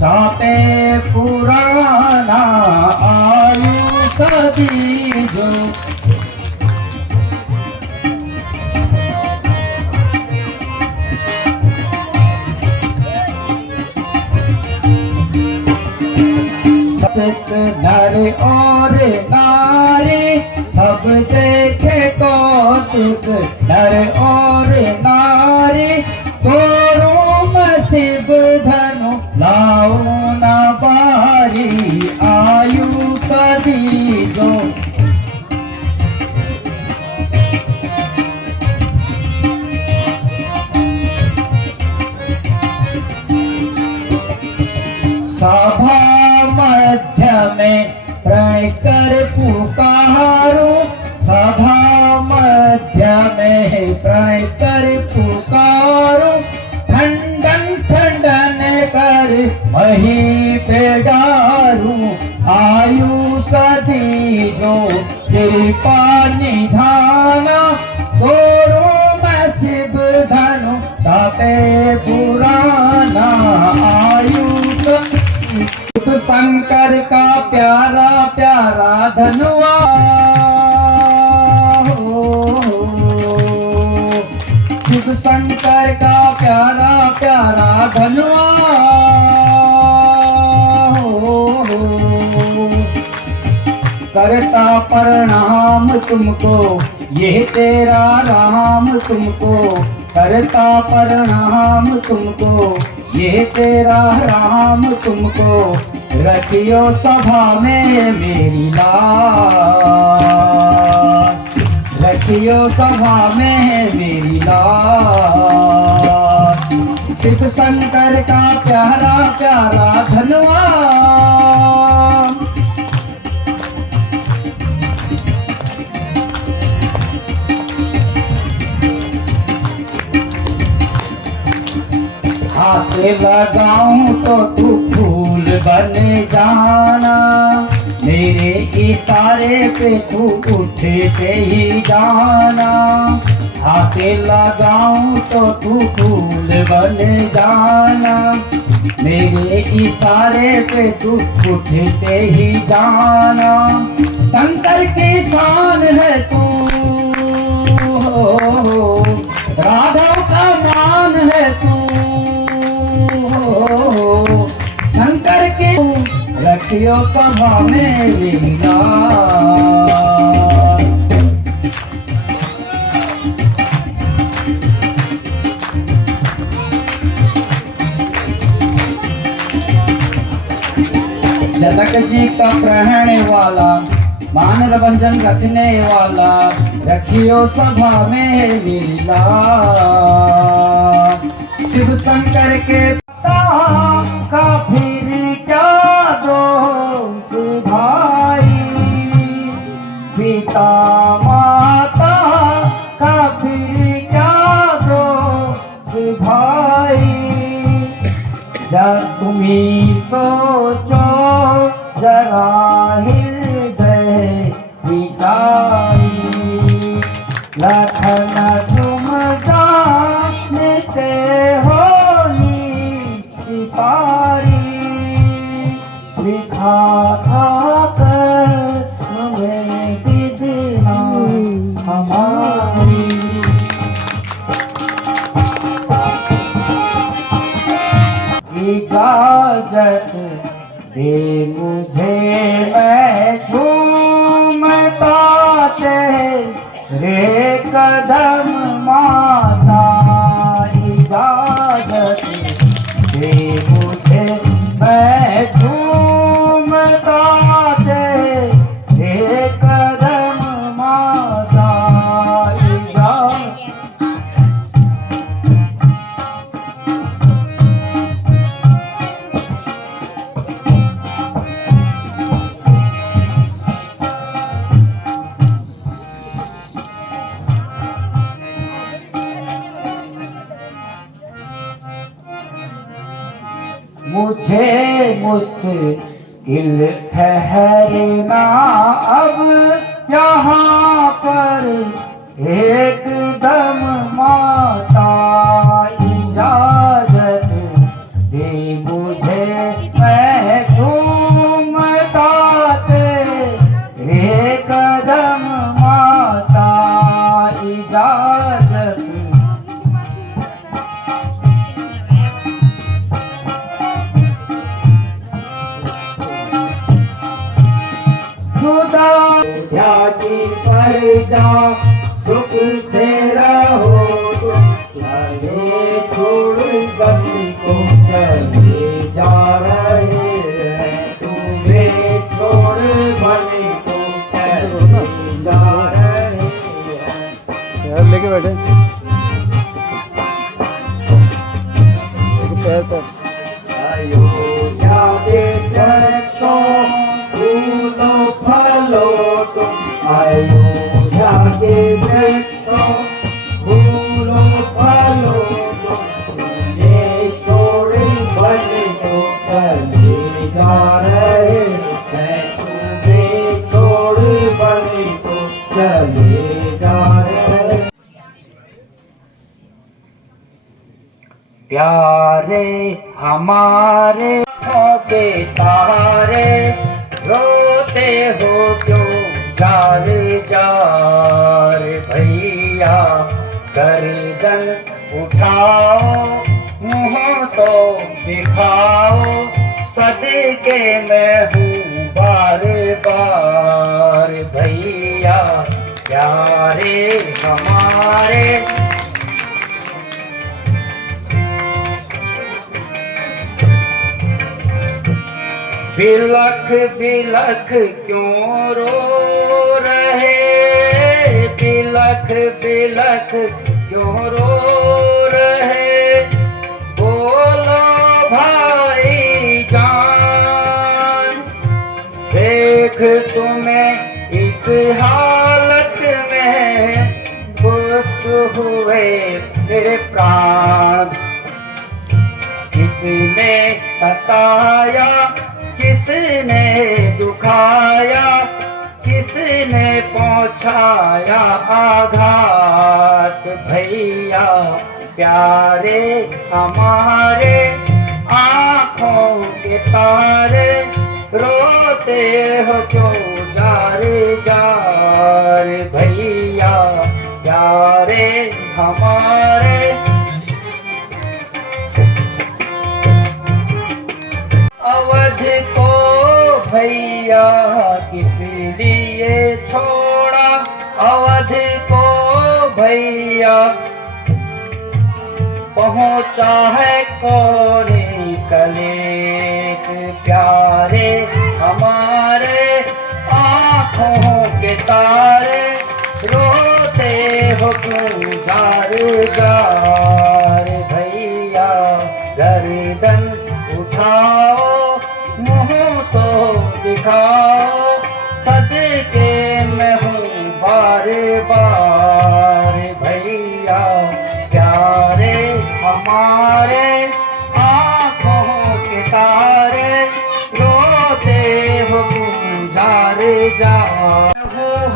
चाटे पुराना आयु सदी जो सत नर और नारी सब देखे कौतुक नर और नारी तोरो नसीब धनु लाओ ना बारी आयु सदी जो सभा मध्य में प्रण कर पुकारो सभा मध्य में प्रण कर पुकारो ठंडन ठंडन कर वही पे डारू आयु सदी जो कृपा निधाना तोरो नसीब धनु चाटे पुराना आयु शिव शंकर का प्यारा प्यारा धनुआ शिव शंकर का प्यारा प्यारा धनुआ करता प्रणाम तुमको ये तेरा राम तुमको करता प्रणाम तुमको ये तेरा राम तुमको रखियो सभा में मेरी लाज रखियो सभा में मेरी लाज शिव शंकर का प्यारा प्यारा धनुआ हाथ लगाऊं तो तू फूल बन जाना मेरे इशारे पे तू उठते ही जाना हाथ लगाऊं तो तू फूल बन जाना मेरे इशारे पे तू उठते ही जाना शंकर की शान है तू राघव का मान है तू शंकर के रखियो सभा में लीला जनक जी का प्रहण वाला मान रंजन रखने वाला रखियो सभा में लीला शिव शंकर के का फिर क्या दोष भाई पिता माता का फिर क्या दोष भाई जब तुम्हें सोचो जरा हृदय लखन तुम जानते हो नीति सारी, विधाता कर तुम्हें विधना हमारी। इजाजत दे मुझे मैं झूमता तेरे कदम माता। इजाजत दे मुझे मैं झूमता तेरे कदम माता। मुझे मुश्किल ठहरना अब यहाँ पर एकदम माता। इजाजत दे मुझे मैं झूमता तेरे कदम माता। इजाजत ध्याति पर जा सुख से रहो तुम, चले छोड़ बंदी को चले जा रहे हैं। तुम्हें छोड़ बंदी को चले जा रहे हैं। यार लेके बैठे पैर पर। अयोध्या देखो फूलो फलो तुम, अयोध्या के वृक्षों फूलो फलो तुम, ये छोड़ बन को चले जा रहे हैं। तुम्हें छोड़ बन को चले जा रहे। प्यारे हमारे के तारे, रोते हो क्यों जार जार। भैया गर्दन उठाओ मुँह तो दिखाओ, सदके मैं हूँ बार बार। भैया प्यारे हमारे बिलख बिलख क्यों रो रहे, बिलख बिलख क्यों रो रहे। बोलो भाई जान, देख तुम्हें इस हालत में पुष्ट हुए मेरे प्राण। किसने सताया किसने दुखाया, किसने पहुँचाया आघात। भैया प्यारे हमारे आँखों के तारे, रोते हो क्यों जार जार। भैया प्यारे हमारे अवध को भैया किस लिए छोड़ा, अवध को भैया पहुँचा है कोने कलेश। प्यारे हमारे आँखों के तारे, रोते हो क्यों जार जार। भैया गर्दन उठाओ मुँह तो दिखाओ, सदके मैं हूँ बार बार। भैया प्यारे हमारे आँखों के तारे, रोते हो जार जार।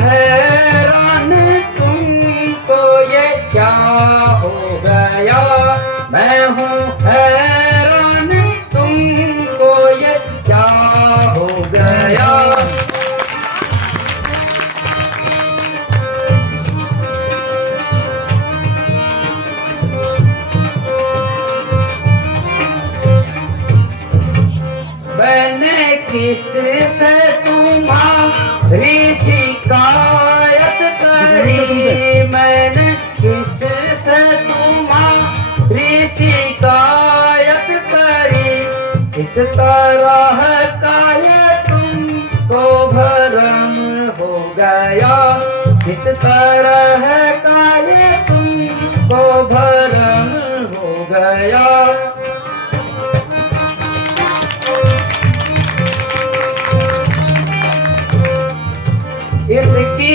हैरान तुम हो गया, मैं हूँ हैरान तुमको ये क्या हो गया। मैंने किससे तुम्हारी शिकायत करी, मैंने किससे तुम्हारी शिकायत करी। इस तरह का ये तुमको भरम हो गया, इस तरह का ये तुमको भरम हो गया। इसकी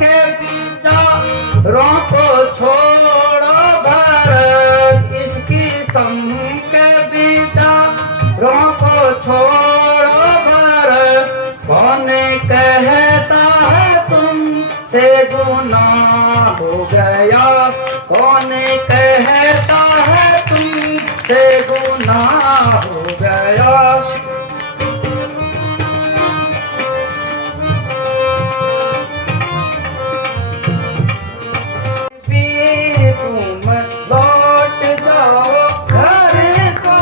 के विचारों को छोड़ो भारत, इसकी के विचारों को छोड़ो भारत। कौन कहता है तुमसे गुनाह हो गया, कौन कहता है तुमसे गुनाह हो गया। वीर तुम लौट जाओ घर को,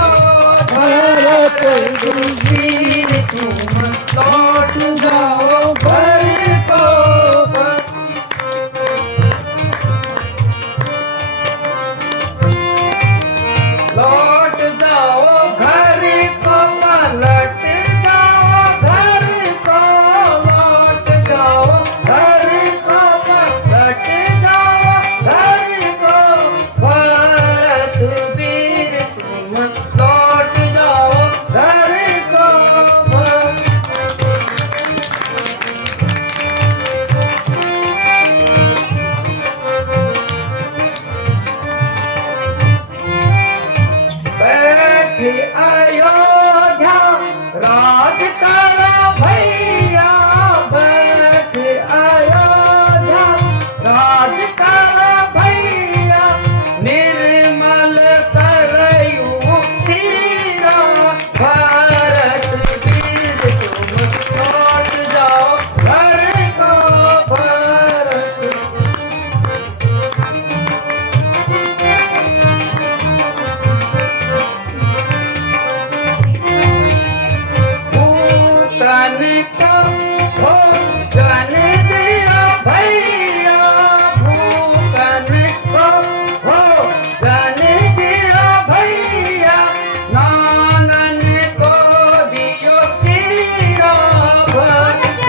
लौट जाओ घर को, पलट जाओ घर को, लौट जाओ घर को, पलट जाओ घर को। भरत वीर तुम लौट जाओ घर को। बैठे अयोध्या राज करो भैया, बैठे अयोध्या राज करो भैया। निर्मल सरयू तीरा, भरत वीर तुम लौट जाओ घर को। भरत भूतन को भोजन दिया भैया, भूतन को भोजन दिया भैया। नांगन को दियो चीरा, भरत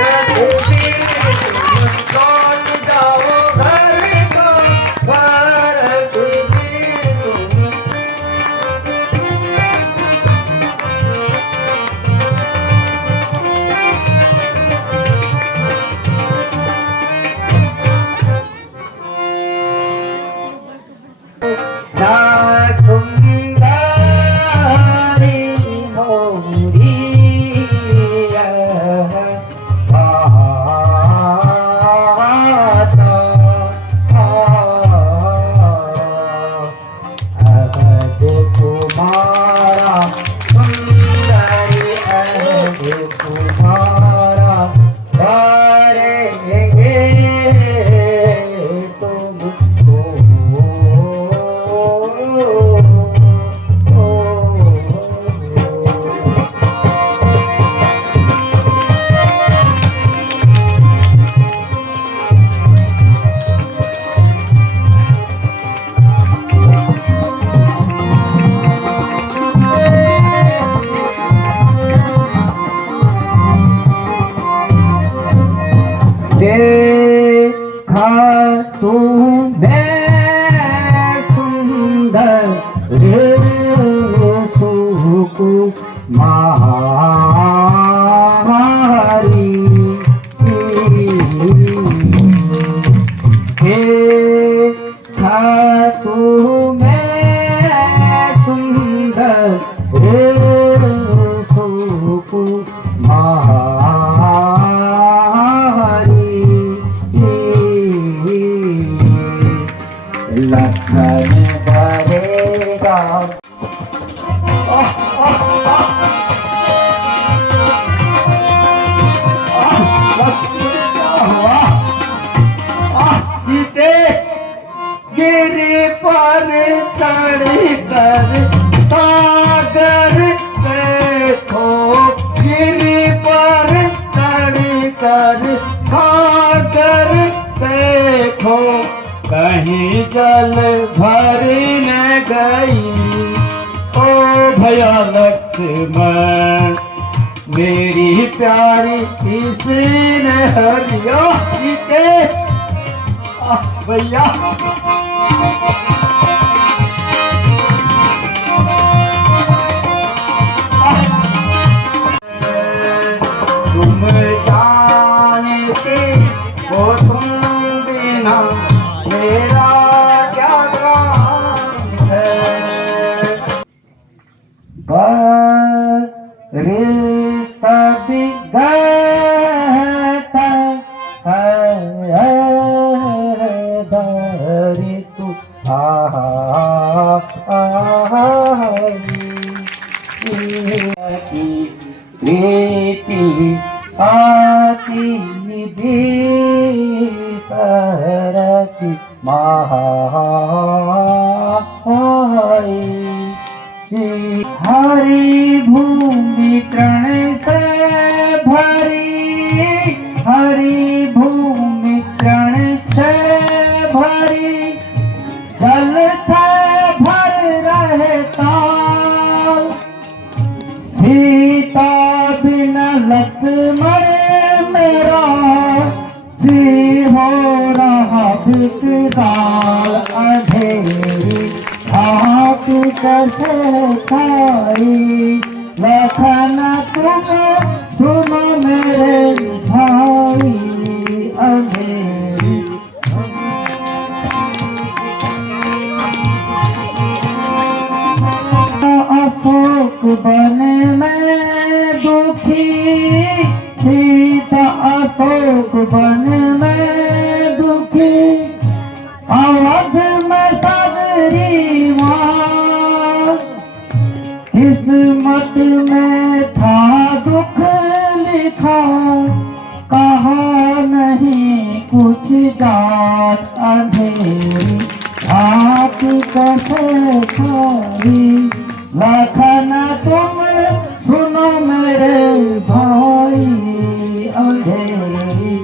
वीर तुम लौट जाओ घर को। भरत वीर तुम ना सुंदरी मोरी अवध कुमारा, सुंदरी अवध कुमारा। करेंगे तुमको देखा तुम्हें सुंदर सुकुमारी, देखा तुम्हें सुंदर सुकुमारी। भैया। सीते गिरी पर चढ़ कर सागर देखो, गिरी पर चढ़ कर सागर देखो, कहीं जल भरने गई ओ भैया लक्ष्मण, मेरी प्यारी किसने हरिया सीते भैया। तुम जानते हो तुम बिना मेरा क्या काम है, रे सभी धरी तू प्रीति आती भी सरती हरी भूमि तृण से भरी, हरी भूमि तृण से भरी, जल से भर रहता, सीता बिना लक्ष्मण मेरा जी हो रहा भिकदार, अंधेरी आँख कैसे खाई, लखन तुम सुनो मेरे भाई, अंधेरी अशोक बन में दुखी, सीता अशोक बन में दुखी, अवध में सबरी माँ, किस्मत में था दुख लिखा, कहा नहीं कुछ जात, अंधेरी आप कैसे खारी, लखन तुम सुनो मेरे भाई, अंधेरी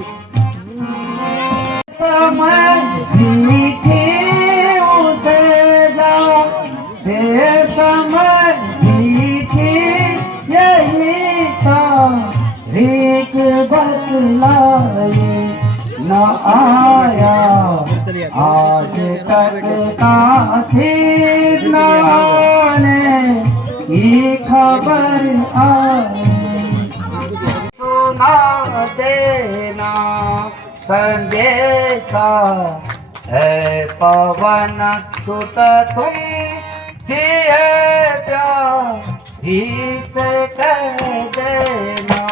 समय भी उसे जा, दे समय भी यही था, रीत बतलाई न आया आज तक साथी, न आने की खबर आई, सुना देना संदेशा है पवन सुत तुम सिए प्यारी से कह देना,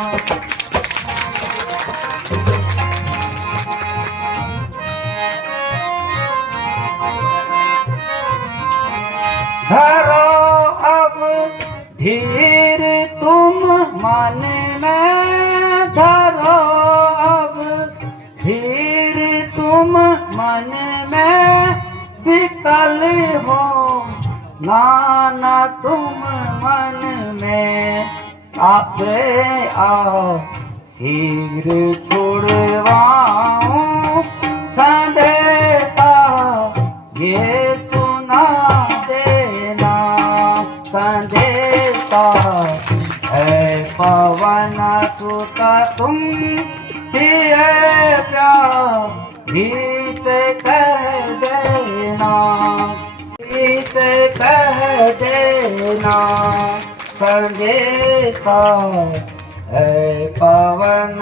धरो अब धीर तुम मन में, धरो अब धीर तुम मन में, विकल हो नाना तुम मन में, आपे आओ शीघ्र छुड़वाऊं संदेशा ये सुना देना, संदेशा है पवन सुत तुम सिए प्यारी से कह देना, से कह देना, संदेशा है पवन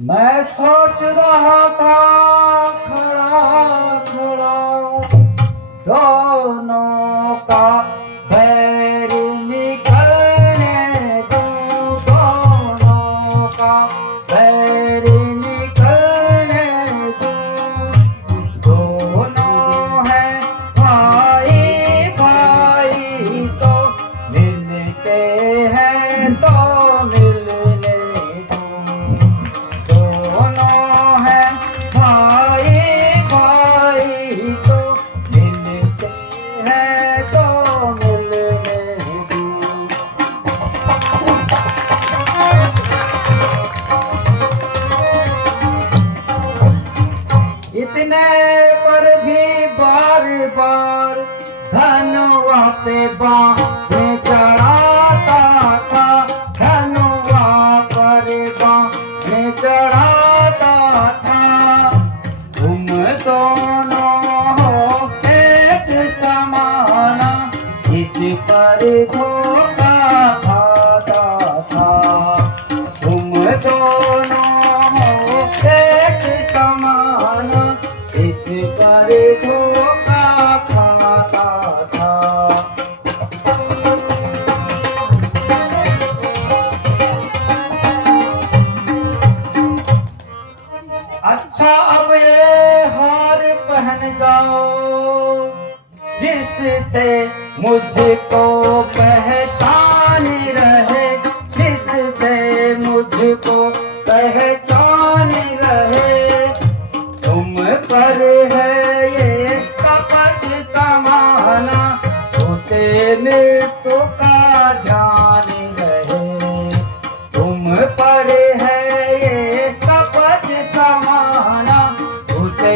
मैं सोच रहा था खड़ा खड़ा, दोनों का बैर निकलने दूं, दोनों का बैर निकलने दूं। दोनों हैं भाई भाई तो मिलते हैं तो मिलने दूं। दोनों हैं भाई भाई तो मिलते हैं तो मिलने दूं। इतने पर भी बार बार धनुआ पे बाँह चढ़ाता था, धनुआ पर बाँह चढ़ाता था। तुम दोनों हो एक समाना, इस पर धोखा खाता था। तुम दोनों हो एक समाना, इस पर धोखा खाता था। अच्छा अब ये हार पहन जाओ, जिससे मुझको पहचान रहे, जिससे मुझको पहचान रहे। तुम पर है ये कपट समाना, उसे मृत्यु का ध्यान रहे। तुम पर है ये कपट समाना, उसे